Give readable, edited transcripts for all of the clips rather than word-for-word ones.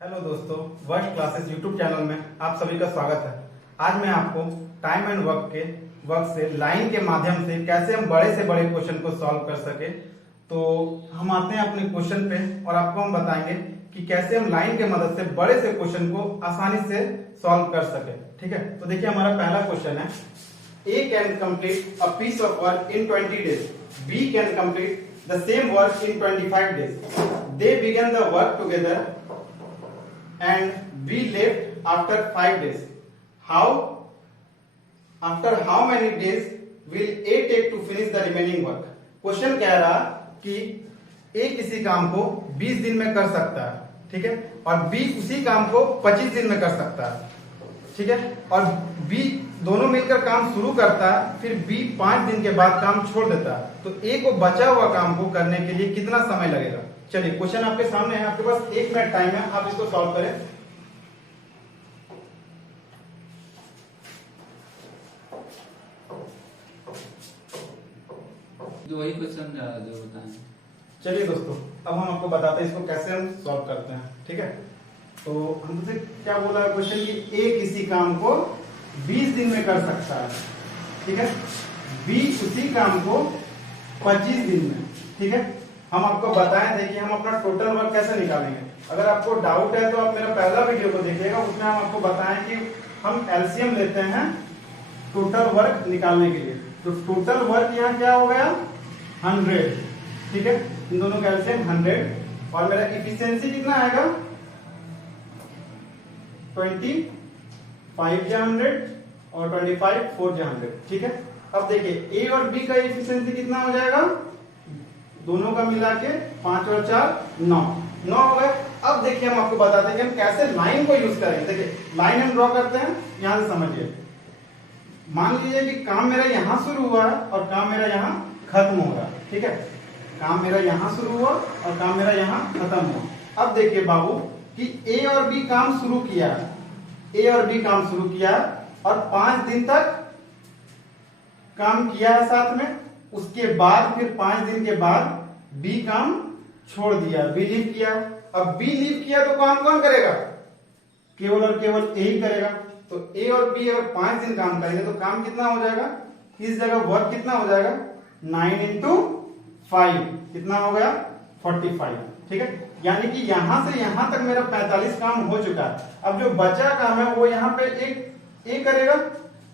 Hello दोस्तों, worst classes YouTube channel में आप सभी का स्वागत है। आज मैं आपको टाइम एंड वर्क से लाइन के माध्यम से कैसे हम बड़े से बड़े क्वेश्चन को सॉल्व कर सके। तो हम आते हैं अपने क्वेश्चन पे और आपको हम बताएंगे कि कैसे हम लाइन के मदद से बड़े से क्वेश्चन को आसानी से सॉल्व कर सके। ठीक है, तो देखिए हमारा पहला क्वेश्चन है, A can complete a piece of work in 20 days. B can complete the same work in 25 days. They began the work together and B left after 5 days. After how many days will A take to finish the remaining work? Question कह रहा कि A किसी काम को 20 दिन में कर सकता है, ठीक है, और B उसी काम को 25 दिन में कर सकता है, ठीक है, और B दोनों मिलकर काम शुरू करता है, फिर B 5 दिन के बाद काम छोड़ देता है। तो A को बचा हुआ काम को करने के लिए कितना समय लगेगा? चलिए, क्वेश्चन आपके सामने है, आपके पास 1 मिनट टाइम है, आप इसको सॉल्व करें। तो वही क्वेश्चन जो बताएं। चलिए दोस्तों, अब हम आपको बताते हैं इसको कैसे हम सॉल्व करते हैं। ठीक है, तो हमसे क्या बोला है क्वेश्चन कि A किसी काम को 20 दिन में कर सकता है, ठीक है, B उसी काम को 25 दिन में। ठीक है, हम आपको बताए थे कि हम अपना टोटल वर्क कैसे निकालेंगे। अगर आपको डाउट है तो आप मेरा पहला वीडियो को देखिएगा, उसमें हम आपको बताएं कि हम एलसीएम लेते हैं टोटल वर्क निकालने के लिए। तो टोटल वर्क यहाँ क्या हो गया? 100। ठीक है, इन दोनों का एलसीएम 100 और मेरा इफिशिएंसी कितना आएगा? 25 जा 100 और 25 4 जा 100। ठीक है, अब देखिए A और B का इफिशिएंसी कितना हो जाएगा? दोनों का मिला के 5 और 4 9 हो गए। अब देखिए हम आपको बताते हैं कि हम कैसे लाइन को यूज करेंगे। देखिए लाइन हम ड्रॉ करते हैं, यहां से समझिए। मान लीजिए कि काम मेरा यहां शुरू हुआ है और काम मेरा यहां खत्म हो रहा है। ठीक है, काम मेरा यहां शुरू हुआ और काम मेरा यहां खत्म हुआ। अब देखिए बाबू कि A और B काम शुरू किया, A और B काम शुरू किया और 5 दिन तक काम किया है साथ में। उसके बाद फिर 5 दिन के बाद B काम छोड़ दिया, B लीव किया। अब B लीव किया तो काम कौन करेगा? केवल और केवल A ही करेगा। तो A और B अगर 5 दिन काम करेंगे तो काम कितना हो जाएगा? इस जगह वर्क कितना हो जाएगा? 9 into 5 कितना हो गया? 45। ठीक है, यानी कि यहां से यहां तक मेरा 45 काम हो चुका है। अब जो बचा काम है वो यहाँ पे एक A करेगा,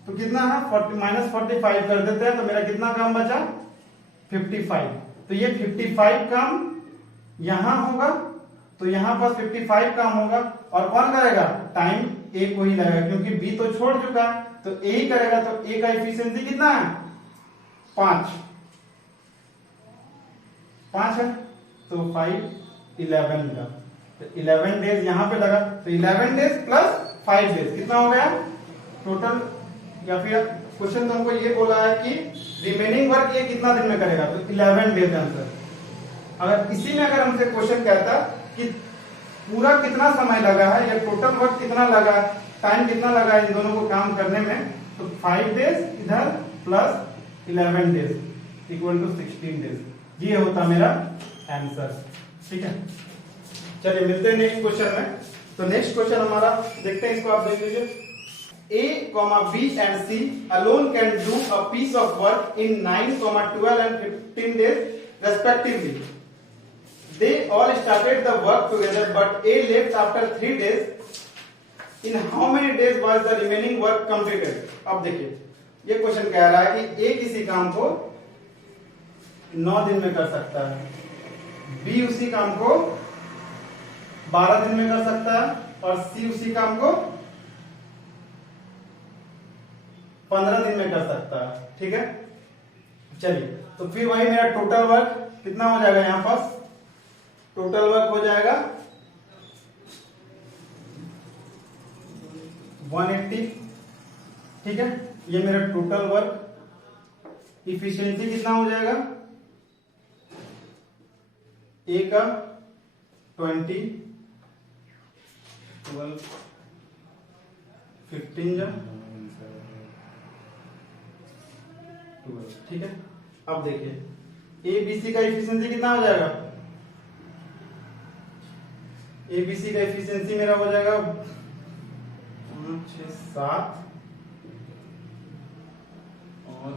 तो कितना है? 45 कर देते हैं, तो मेरा कितना काम बचा? 55। तो ये 55 काम यहां होगा, तो यहां पर 55 काम होगा और कौन करेगा? टाइम A को ही लगेगा, क्योंकि B तो छोड़ चुका है, तो A ही करेगा। तो A का एफिशिएंसी कितना है? 5 है, तो 5 11 मिला। तो 11 डेज यहां पे लगा, तो 11 डेज प्लस 5 डेज कितना हो गया टोटल? या फिर क्वेश्चन तो हमको ये बोला है कि रिमेनिंग वर्क ये कितना दिन में करेगा, तो 11 डेज आंसर। अगर इसी में अगर हमसे क्वेश्चन कहता कि पूरा कितना समय लगा है या टोटल वर्क कितना लगा, टाइम कितना लगा इन दोनों को काम करने में, तो 5 डेज इधर plus 11 days equal to 16 days. ये होता मेरा आंसर। ठीक है, चलिए मिलते हैं नेक्स्ट क्वेश्चन में। तो नेक्स्ट क्वेश्चन हमारा देखते हैं, इसको आप देख लीजिए। A, B and C alone can do a piece of work in 9, 12 and 15 days respectively. They all started the work together, but A left after 3 days. In how many days was the remaining work completed? अब देखिए ये question कह रहा है कि A किसी काम को 9 दिन में कर सकता है, B उसी काम को 12 दिन में कर सकता है और C उसी काम को 15 दिन में कर सकता है। ठीक है, चलिए तो फिर वही मेरा टोटल वर्क कितना हो जाएगा? यहां पर टोटल वर्क हो जाएगा 180। ठीक है, ये मेरा टोटल वर्क। इफिशिएंसी कितना हो जाएगा? A का 20 12 15 जा 12। ठीक है, अब देखिए A B C का इफिशिएंसी कितना हो जाएगा? एबीसी का एफिशिएंसी मेरा हो जाएगा 6 7 और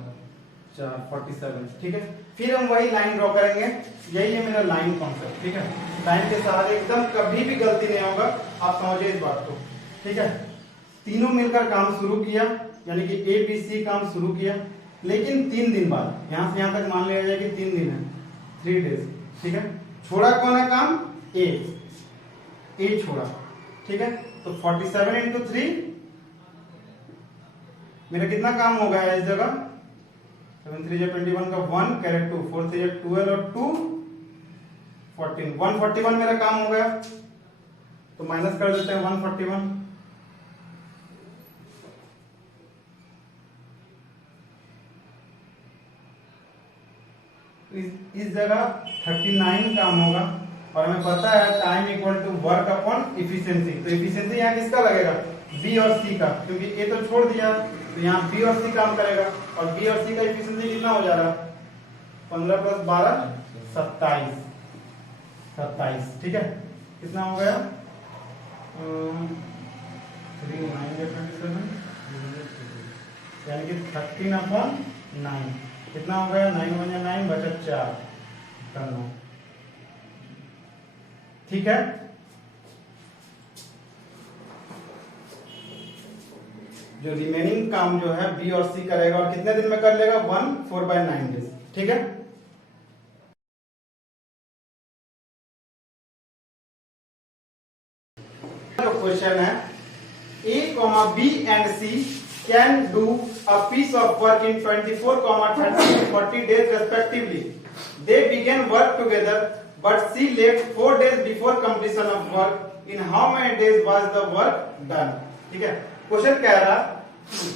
4 47, ठीक है। फिर हम वही लाइन ड्रॉ करेंगे, यही है मेरा लाइन कॉन्सेप्ट, ठीक है। लाइन के सहारे एकदम कभी भी गलती नहीं होगा, आप समझिए इस बात को, ठीक है। तीनों मिलकर काम शुरू किया, यानी कि ए बी सी काम शुरू किया, लेकिन 3 दिन बाद, यहां से यहां तक मान लिया जाए कि 3 दिन है, 3 डेज, ठीक है। छोड़ा कौन है काम? ए छोड़ा, ठीक है। तो 47 इंटू 3 मेरा कितना काम हो गया है इस जगह? 7 3 21 का 1 कैरेट 2, 4 3 12 और 2 14, 141 मेरा काम हो गया। तो माइनस कर देते हैं 141, इस जगह 39 काम होगा, और हमें पता है time equal to work upon efficiency. तो इफिशिएंसी यहाँ किसका लगेगा? बी और सी का, क्योंकि ए तो छोड़ दिया, तो यहाँ बी और सी काम करेगा, और बी और सी का इफिशिएंसी कितना हो जा रहा है? 15 + 12 27, ठीक है। कितना हो गया? 3 9 27, यानी कि 13/9 कितना हो गया? 9 × 9 बचा 4 9, ठीक है। जो रिमेनिंग काम जो है बी और सी करेगा, और कितने दिन में कर लेगा? 1 4/9 डेज, ठीक है। जो क्वेश्चन है, A, B and C can do a piece of work in 24, 30 and 40 days respectively. They began work together, but she left 4 days before completion of work. In how many days was the work done? ठीक है। Question कह रहा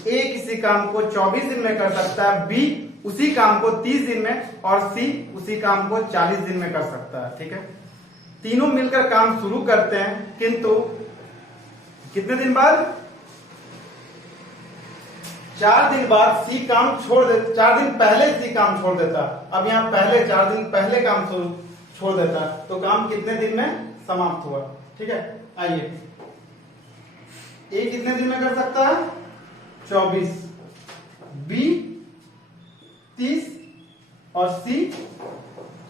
ए किसी काम को 24 दिन में कर सकता है, बी उसी काम को 30 दिन में, और सी उसी काम को 40 दिन में कर सकता है, ठीक है। तीनों मिलकर काम शुरू करते हैं, किंतु कितने दिन बाद? 4 दिन बाद सी काम छोड़ दे, 4 दिन पहले सी काम छोड़ देता। अब यहाँ पहले 4 दिन पहले काम छोड़ देता, तो काम कितने दिन में समाप्त हुआ, ठीक है। आइए, ए कितने दिन में कर सकता है? 24, बी 30 और सी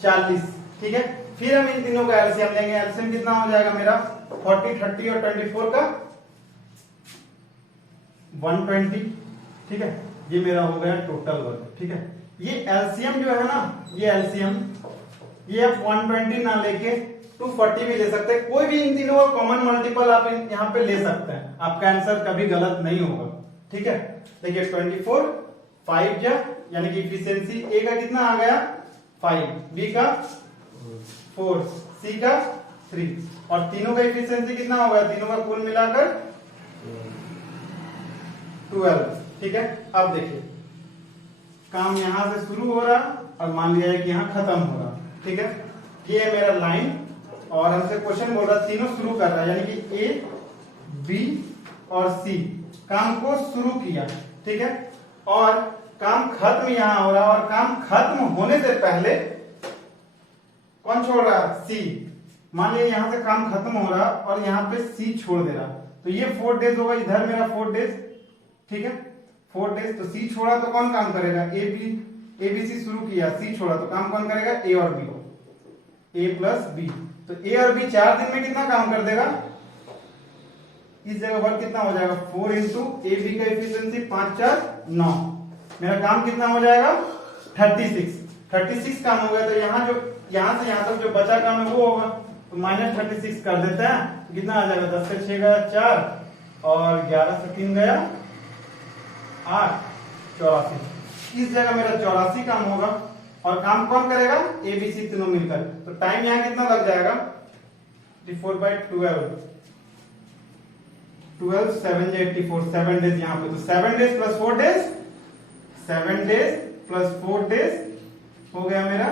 40, ठीक है। फिर हम इन तीनों का एलसीएम लेंगे। एलसीएम कितना हो जाएगा मेरा? 40 30 और 24 का 120, ठीक है। ये मेरा हो गया टोटल वर्क, ठीक है। ये एलसीएम जो है ना, ये एलसीएम, ये आप 120 ना लेके 240 भी ले सकते हैं। कोई भी इन तीनों का कॉमन मल्टीपल आप यहाँ पे ले सकते हैं, आपका आंसर कभी गलत नहीं होगा, ठीक है। देखिए 24 5 जा, यानी कि इफिशिएंसी ए का कितना आ गया? 5, बी का 4, सी का 3, और तीनों का इफिशिएंसी कितना हो गया? तीनों का कुल मिलाकर 12, ठीक है। अब देखिए, काम यहां से शुरू हो रहा और मान लिया है कि यहां खत्म हो रहा, ठीक है। ये है मेरा लाइन, और हमसे क्वेश्चन बोल रहा तीनों शुरू कर रहा है, यानी कि ए बी और सी काम को शुरू किया, ठीक है। और काम खत्म यहां हो रहा, और काम खत्म होने से पहले कौन छोड़ रहा? सी। मान लिया यहां से काम खत्म हो रहा और यहां पे सी छोड़ दे रहा, तो ये 4 डेज होगा, इधर मेरा 4 डेज, ठीक है। 4 डेज, तो सी छोड़ा तो कौन काम करेगा? ए बी सी शुरू किया, सी छोड़ा तो काम कौन करेगा? ए और बी, ए प्लस बी। तो ए और बी 4 दिन में कितना काम कर देगा? इस जगह वर्क कितना हो जाएगा? 4 इंटू ए बी का एफिशिएंसी 5 4 9, मेरा काम कितना हो जाएगा? 36 काम हो गया। तो यहाँ से यहाँ तक जो बचा काम है वो होगा, तो -36 कर देते हैं, तो कितना आ जाएगा? 10 से 6 गया 4, और 11 से 3 गया 8, 84। इस जगह मेरा 84 काम होगा, और काम कौन करेगा? ए बी सी तीनों मिलकर। तो टाइम यहाँ कितना लग जाएगा? 34/12, 12 7 84, 7 डेज यहाँ पे। तो 7 days plus 4 days, 7 days plus 4 days हो गया मेरा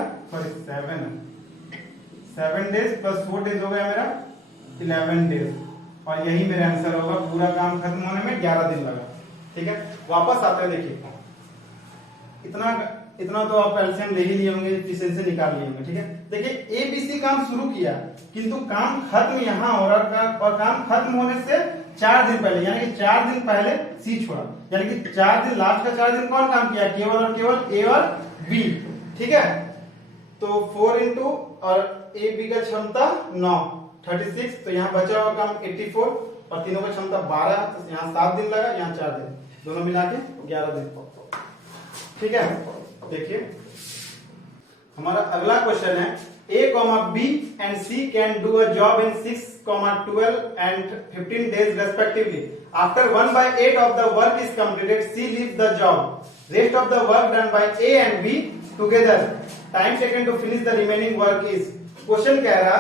7 डेज प्लस 4 डेज हो गया मेरा 11 डेज, और यही मेरा आंसर होगा। पूरा काम खत्म होने में 11 दिन लगा, ठीक है। वापस आते हैं, देखिए इतना तो आप एलसीएम ले ही लिए होंगे, एफिशिएंसी निकाल लिए होंगे, ठीक है। देखिए एबीसी काम शुरू किया किंतु काम खत्म यहाँ हो रहा, और काम खत्म होने से 4 दिन पहले, यानी कि 4 दिन पहले सी छोड़ा, यानी कि 4 दिन, लास्ट का 4 दिन कौन काम किया, केवल और केवल ए और बी, ठीक है। तो 4 इंटू और ए बी का क्षमता 9 36, तो यहाँ बचा हुआ काम 84, और तीनों का क्षमता 12, तो यहाँ 7 दिन लगा, यहाँ 4 दिन, दोनों मिला के 11 दिन, ठीक है। देखिए हमारा अगला क्वेश्चन है, A, B and C can do a job in 6, 12 and 15 days respectively. After 1/8 of the work is completed, C leaves the job. Rest of the work done by A and B together. Time taken to finish the remaining work is. Question कह रहा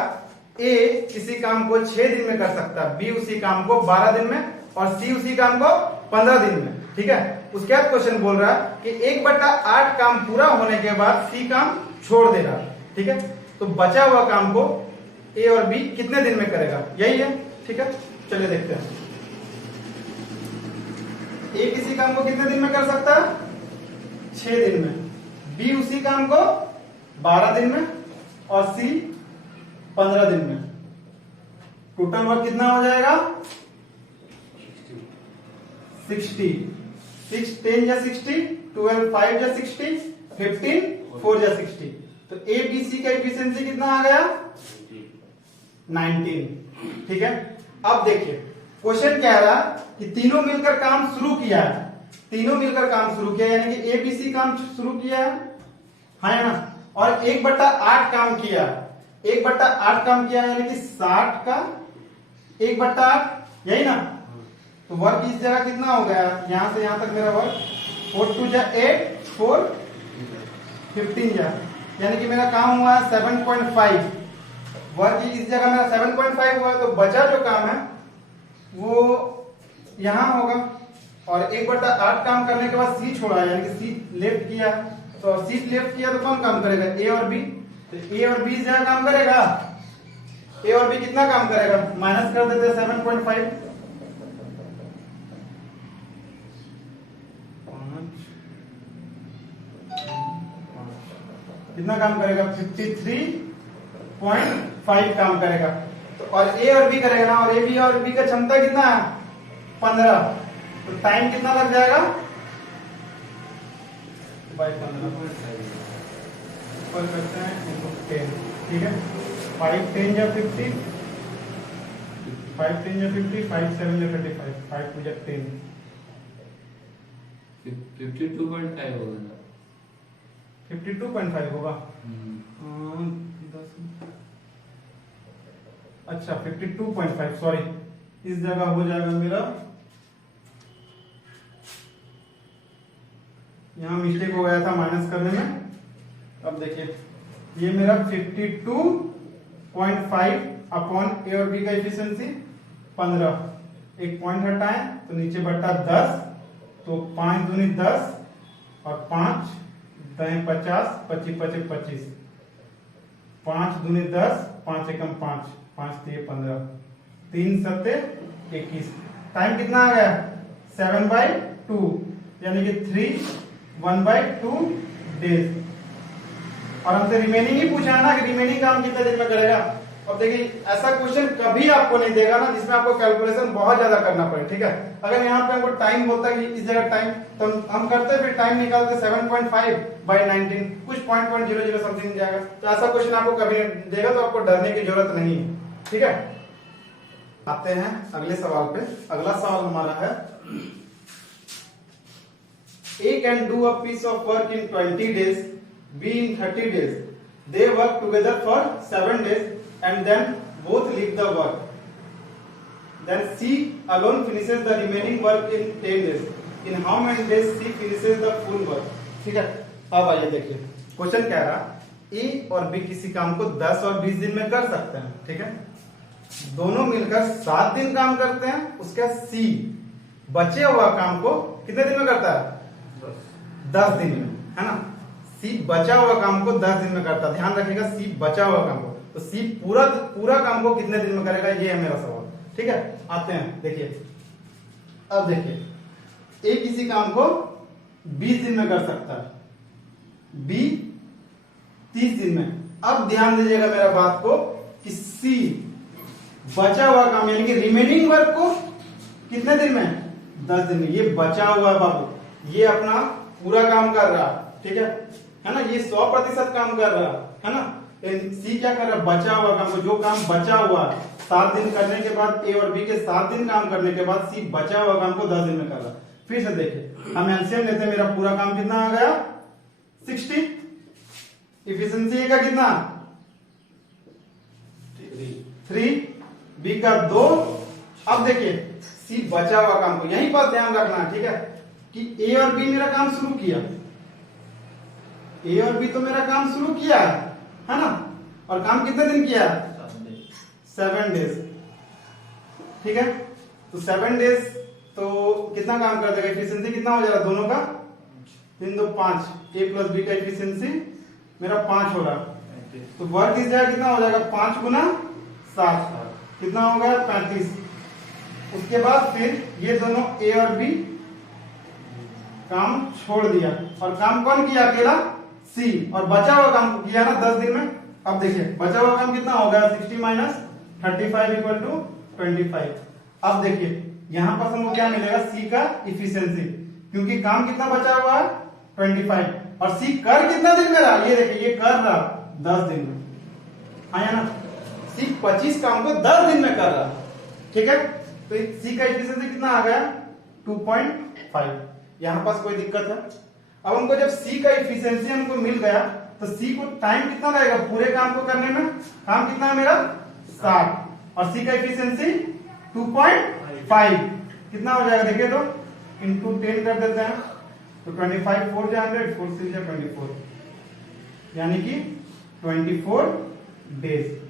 A किसी काम को 6 दिन में कर सकता है, B उसी काम को 12 दिन में, और C उसी काम को 15 दिन में, ठीक है। उसके बाद क्वेश्चन बोल रहा कि 1/8 काम पूरा होने के बाद C काम छोड़ दे रहा, ठीक है। तो बचा हुआ काम को ए और बी कितने दिन में करेगा, यही है, ठीक है। चलिए देखते हैं, ए किसी काम को कितने दिन में कर सकता है, 6 दिन में, बी उसी काम को 12 दिन में, और सी 15 दिन में। टोटल वर्क कितना हो जाएगा, 60, 6 10 या 60, 12 5 या 60, 15 4 या 60। तो ए बी सी का एफिशिएंसी कितना आ गया, 19, ठीक है। अब देखिए क्वेश्चन कह रहा कि तीनों मिलकर काम शुरू किया है, तीनों मिलकर काम शुरू किया, यानी कि ए बी सी काम शुरू किया है, हाँ है ना, और 1/8 काम किया, 1/8 काम किया, यानी कि 60 का 1/8, यही ना। तो वर्क इस जगह कितना हो गया, यहां से यहां तक मेरा वर्क 4 2 जा 8, 4 15 जा, यानी कि मेरा काम हुआ 7.5, वर्क इस जगह मेरा 7.5 हुआ। तो बचा जो काम है वो यहां होगा, और 1/8 काम करने के बाद सी छोड़ा, यानी कि सी लेफ्ट किया, तो सी लेफ्ट किया तो कौन काम करेगा, ए और बी। तो ए और बी इस जगह काम करेगा, ए और बी कितना काम करेगा, माइनस कर देते 7.5, कितना काम करेगा, 53.5 काम करेगा। तो और ए और बी करेगा ना, और ए बी और बी का क्षमता कितना है, 15, तो टाइम कितना लग जाएगा, बाय 15 पर करते हैं 10, ठीक है। 5 10 या 50, 5 10 या 50, 5 7 या 35, 5 2 या 10, 52.5 होगा ना, 52.5 होगा। अच्छा 52.5, सॉरी, इस जगह हो जाएगा मेरा, यहां मिस्टेक हो गया था माइनस करने में। अब देखिए ये मेरा 52.5 अपॉन ए और बी का एफिशिएंसी 15, एक पॉइंट हटाएं तो नीचे बटा 10, तो 5 दूनी 10, और 5 10 50, 25 25 25, 5 दूनी 10, 5 एकम 5, 5 3 15, 3 सत्ते 21। टाइम कितना आ गया, 7/2, यानी कि 1/2 डेज। और हमसे रिमेनिंग ही पूछा है ना कि रिमेनिंग काम कितने दिन में करेगा। अब देखिए ऐसा क्वेश्चन कभी आपको नहीं देगा ना जिसमें आपको कैलकुलेशन बहुत ज्यादा करना पड़े, ठीक है। अगर यहाँ पे हमको टाइम बोलता है कि इस जगह टाइम, तो हम करते फिर टाइम निकालते 7.5/19, कुछ 0.00 समथिंग जाएगा। तो ऐसा क्वेश्चन आपको कभी नहीं देगा, तो आपको डरने की जरूरत नहीं है, ठीक है। आते हैं अगले सवाल पे। अगला सवाल हमारा है, A can do a piece of work in 20 days, B in 30 days. They work together for 7 days and then both leave the work. Then C alone finishes the remaining work in 10 days. In how many days C finishes the full work? ठीक है। अब आइए देखिए question कह रहा A और B किसी काम को 10 और 20 दिन में कर सकते हैं, ठीक है। दोनों मिलकर 7 दिन काम करते हैं, उसका C बचे हुआ काम को कितने दिन में करता है, 10 दिन में, है ना। सी बचा हुआ काम को 10 दिन में करता है, ध्यान रखिएगा, सी बचा हुआ काम को। तो सी पूरा काम को कितने दिन में करेगा, ये है मेरा सवाल, ठीक है। आते हैं देखिए, अब देखिए ए किसी काम को 20 दिन में कर सकता बी 30 दिन में। अब ध्यान दीजिएगा मेरा बात को कि सी बचा हुआ काम यानी कि रिमेनिंग वर्क को कितने दिन में, 10 दिन में। ये बचा हुआ है बाबू, ये अपना पूरा काम कर रहा, ठीक है ना, ये 100% काम कर रहा है ना। सी क्या कर रहा है, बचा हुआ काम को, जो काम बचा हुआ 7 दिन करने के बाद, ए और बी के 7 दिन काम करने के बाद सी बचा हुआ काम को 10 दिन में कर रहा। फिर से देखिए, हम एलसीएम लेते हैं, मेरा पूरा काम कितना आ गया 60, इफिशिएंसी का कितना 3, बी का 2। अब देखिए सी बचा हुआ काम को, यहीं पर ध्यान रखना है, ठीक है, कि ए और बी मेरा काम शुरू किया, ए और बी तो मेरा काम शुरू किया है ना, और काम कितने दिन किया, 7 डेज, ठीक है। तो 7 डेज तो कितना काम कर देगा, एफिशिएंसी कितना हो जाएगा दोनों का, 3 2 5, ए प्लस बी का एफिशिएंसी मेरा 5 हो रहा, तो वर्क इस जगह कितना हो जाएगा, 5 गुना 7 कितना हो गया 35। उसके बाद फिर ये दोनों ए और बी काम छोड़ दिया, और काम कौन किया, अकेला सी, और बचा हुआ काम किया ना 10 दिन में। अब देखिए बचा हुआ काम कितना हो गया, 60 माइनस 35 इक्वल टू 25। अब देखिए यहां पर हमको क्या मिलेगा, सी का इफिशिएंसी, क्योंकि काम कितना बचा हुआ है 25, और सी कर कितना दिन में रहा, ये देखिए ये कर रहा 10 दिन में, आया ना, सी 25 काम को 10 दिन में कर रहा, ठीक है। तो सी का एफिशिएंसी कितना आ गया 2.5। यहां पास कोई दिक्कत है। अब हमको जब सी का एफिशिएंसी हमको मिल गया, तो सी को टाइम कितना लगेगा पूरे काम को करने में, काम कितना है मेरा 60, और सी का एफिशिएंसी 2.5 कितना हो जाएगा, देखिए तो इंटू 10 कर देते हैं, तो 25 4 जा 100, 4 6 जा 24, यानी कि 24 डेज।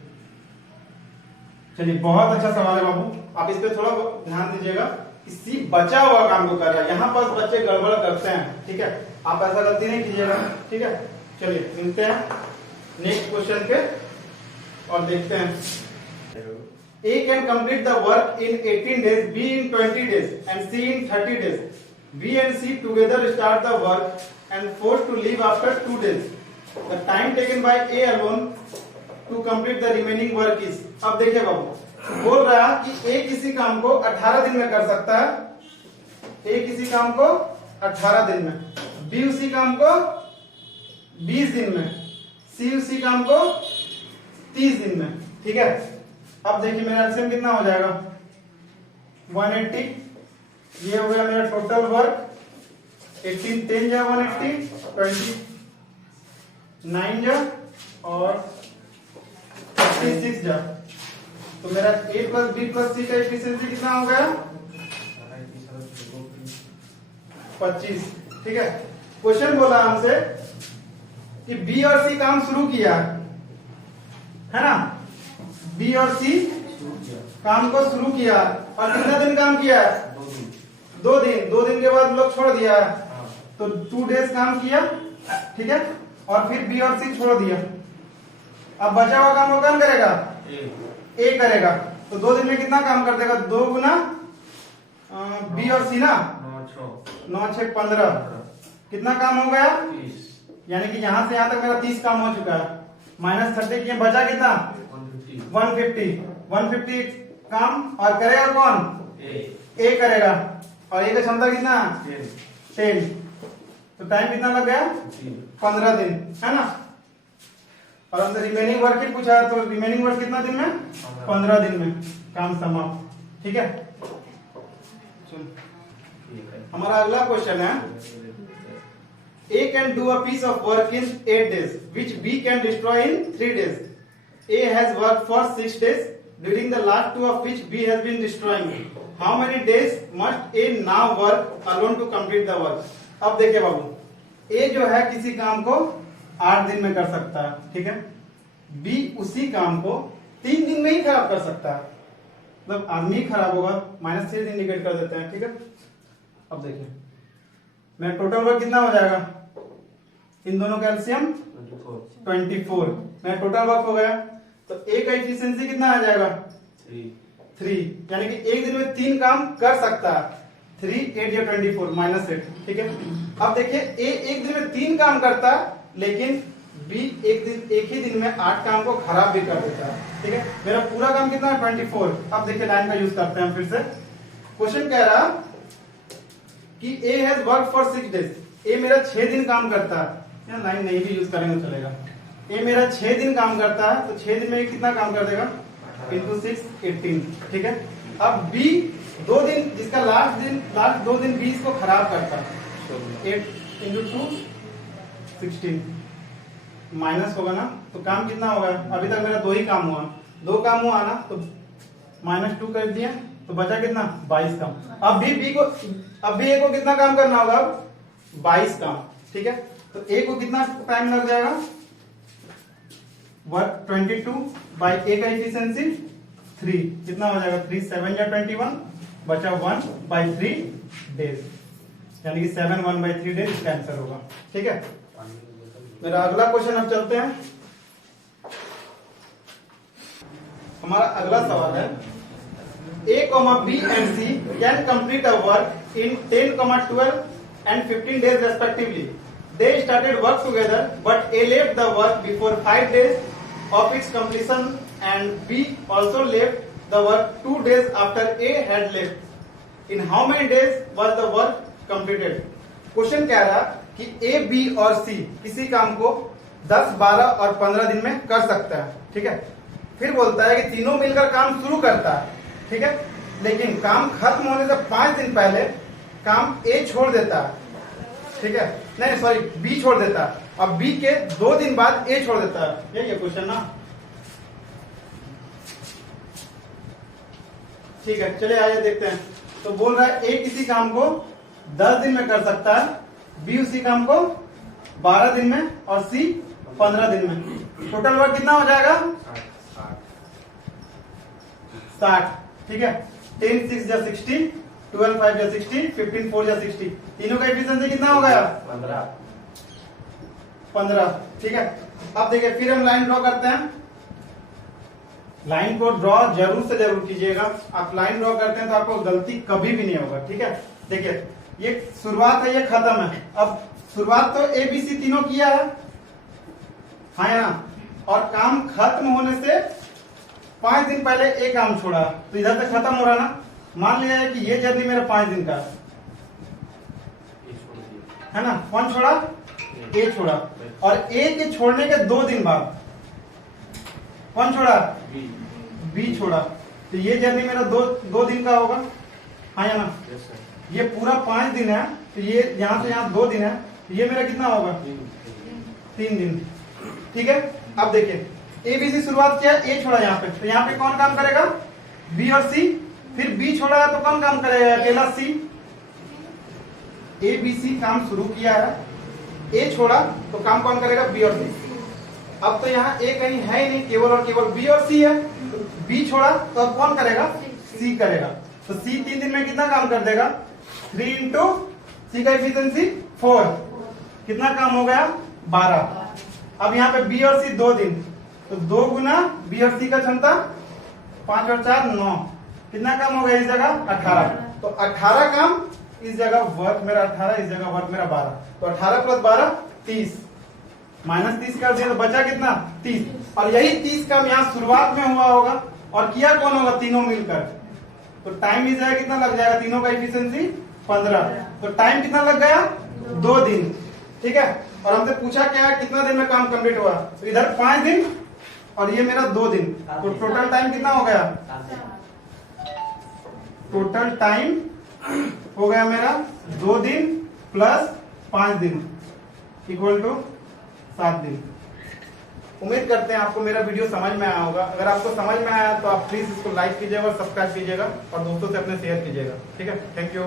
चलिए बहुत अच्छा सवाल है बाबू, आप इस पे थोड़ा ध्यान दीजिएगा कि सी बचा हुआ काम को कर रहा है। यहाँ पर बच्चे गड़बड़ करते हैं, ठीक है, आप ऐसा गलती नहीं कीजिएगा, ठीक है। चलिए मिलते हैं नेक्स्ट क्वेश्चन पे और देखते हैं। A can complete the work in 18 days, B in 20 days, and C in 30 days. B and C together start the work and forced to leave after 2 days. The time taken by A alone to complete the remaining work is। अब देखिए बाबू, बोल रहा है कि A किसी काम को 18 दिन में कर सकता है, A किसी काम को 18 दिन में, B उसी काम को 20 दिन में, C उसी काम को 30 दिन में, ठीक है। अब देखिए मेरा एलसीएम कितना हो जाएगा 180, ये हो गया मेरा टोटल वर्क, 18 10 जा 180, 29 जा और 36 जा, तो मेरा A plus B plus C का एफिशिएंसी कितना हो गया 25, ठीक है। क्वेश्चन बोला हमसे कि B और C काम शुरू किया है ना, बी और सी काम को शुरू किया, और कितना दिन काम किया है 2 दिन, 2 दिन के बाद लोग छोड़ दिया, तो 2 डेज काम किया, ठीक है, और फिर बी और सी छोड़ दिया। अब बचा हुआ काम कौन करेगा, ए करेगा, तो 2 दिन में कितना काम कर देगा, 2 गुना बी और सी ना, 9 6 15, कितना काम हो गया 30, यानी कि यहां से यहां तक मेरा 30 काम हो चुका है, माइनस 30 किया, बचा कितना 150 काम, और करेगा कौन ए करेगा, और ए का क्षमता कितना 10, तो टाइम कितना लग गया 15 दिन, है ना। और हमसे रिमेनिंग वर्क ही पूछा है, तो रिमेनिंग वर्क कितना दिन में 15 दिन में काम समाप्त, ठीक है। हमारा अगला क्वेश्चन है, A can do a piece of work in 8 days, which B can destroy in 3 days. A has worked for 6 days, during the last 2 of which B has been destroying. How many days must A now work alone to complete the work? अब देखिए बाबू, A जो है किसी काम को 8 दिन में कर सकता है, ठीक है, B उसी काम को 3 दिन में ही खराब कर सकता है, मतलब आदमी खराब होगा, -3 इंडिकेट कर देते हैं, ठीक है। अब देखिए मेरा टोटल वर्क कितना हो जाएगा, इन दोनों का एलसीएम 24, मेरा टोटल वर्क हो गया, तो ए का एफिशिएंसी कितना आ जाएगा 3, यानी कि एक दिन में 3 काम कर सकता है, 3 8 या 24 -8, ठीक है। अब देखिए ए एक दिन में 3 काम करता है, लेकिन बी एक ही दिन में 8 काम को खराब भी कर देता है। ठीक है, मेरा पूरा काम कितना है 24। अब देखिए लाइन का यूज करते हैं फिर से। क्वेश्चन कह रहा कि A has work for 6 days. A मेरा 6 दिन काम करता है, या लाइन नहीं भी यूज करेंगे तो चलेगा। ए मेरा 6 दिन काम करता है, तो 6 दिन में कितना काम कर देगा, इंटू 6 18। ठीक है, अब बी 2 दिन, जिसका लास्ट 2 दिन 20 को खराब करता है, 8 इंटू 2 16 माइनस होगा ना, तो काम कितना होगा, अभी तक मेरा 2 ही काम हुआ, 2 काम हुआ ना, तो -2 कर दिया, तो बचा कितना 22 काम। अब भी ए को कितना काम करना होगा, 22 काम। ठीक है, तो ए को कितना टाइम लग जाएगा, 22 बाई ए का एफिशिएंसी 3, कितना हो जाएगा 3 7 या 21, बचा 1/3 डेज, यानी कि 7 1/3 डेज इसका आंसर होगा। ठीक है, मेरा अगला क्वेश्चन अब चलते हैं। हमारा अगला सवाल है A, B and C can complete a work in 10, 12 and 15 days respectively. They started work together, but A left the work before 5 days of its completion and B also left the work 2 days after A had left. In how many days was the work completed? Question कह रहा कि ए, B और सी किसी काम को 10, 12 और 15 दिन में कर सकता है। ठीक है, फिर बोलता है कि तीनों मिलकर काम शुरू करता है। ठीक है, लेकिन काम खत्म होने से 5 दिन पहले काम ए छोड़ देता है। ठीक है, नहीं सॉरी, बी छोड़ देता है, अब बी के 2 दिन बाद ए छोड़ देता है। यही है क्वेश्चन ना। ठीक है, चलिए आइए देखते हैं। तो बोल रहा है ए किसी काम को 10 दिन में कर सकता है, बी उसी काम को 12 दिन में और सी 15 दिन में। टोटल वर्क कितना हो जाएगा 60। ठीक है, 10 6 या 60, 12 5 या 60, 15 4 या 60, तीनों का एफिशिएंसी कितना हो गया 15। ठीक है, अब देखिए फिर हम लाइन ड्रॉ करते हैं। लाइन को ड्रॉ जरूर से जरूर कीजिएगा। आप लाइन ड्रॉ करते हैं तो आपको गलती कभी भी नहीं होगा। ठीक है, देखिए ये शुरुआत है, ये खत्म है। अब शुरुआत तो ए बी सी तीनों किया है, हाँ या ना, और काम खत्म होने से 5 दिन पहले ए काम छोड़ा, तो इधर से खत्म हो रहा ना। मान लिया है कि ये जर्नी मेरा 5 दिन का है ना, कौन छोड़ा, ए छोड़ा, और ए के छोड़ने के 2 दिन बाद कौन छोड़ा, बी छोड़ा, तो ये जर्नी मेरा 2 दिन का होगा, हाँ या ना। ये पूरा 5 दिन है, तो ये यहाँ से यहाँ 2 दिन है, तो ये मेरा कितना होगा 3 दिन। ठीक है, अब देखिए ए बी सी शुरुआत किया, ए छोड़ा यहाँ पे, तो यहाँ पे कौन काम करेगा, बी और सी। फिर बी छोड़ा तो कौन काम करेगा, अकेला सी। ए बी सी काम शुरू किया है, ए छोड़ा तो काम कौन करेगा, बी और सी। अब तो यहाँ ए कहीं है ही नहीं, केवल और केवल बी और सी है, तो बी छोड़ा तो अब कौन करेगा, सी करेगा। तो सी 3 दिन में कितना काम कर देगा, 3 इंटू सी का एफिशिएंसी 4, कितना काम हो गया 12। अब यहाँ पे बी और सी 2 दिन, तो 2 गुना बी और सी का क्षमता 5 और 4 9, कितना काम हो गया इस जगह 18। तो 18 काम इस जगह, वर्क मेरा 18, इस जगह वर्क मेरा 12, तो 18 + 12 30, -30 कर दिया तो बचा कितना 30। और यही 30 काम यहाँ शुरुआत में हुआ होगा, और किया कौन होगा, तीनों मिलकर। तो टाइम इस जगह कितना लग जाएगा, तीनों का एफिशिएंसी 15, तो टाइम कितना लग गया 2 दिन। ठीक है, और हमसे पूछा क्या है, कितना दिन में काम कंप्लीट हुआ, तो इधर 5 दिन और ये मेरा 2 दिन, तो टोटल टाइम कितना हो गया, टोटल टाइम हो गया मेरा 2 दिन प्लस 5 दिन इक्वल टू 7 दिन। उम्मीद करते हैं आपको मेरा वीडियो समझ में आया होगा। अगर आपको समझ में आया तो आप प्लीज इसको लाइक कीजिएगा और सब्सक्राइब कीजिएगा और दोस्तों से अपने शेयर कीजिएगा। ठीक है, थैंक यू।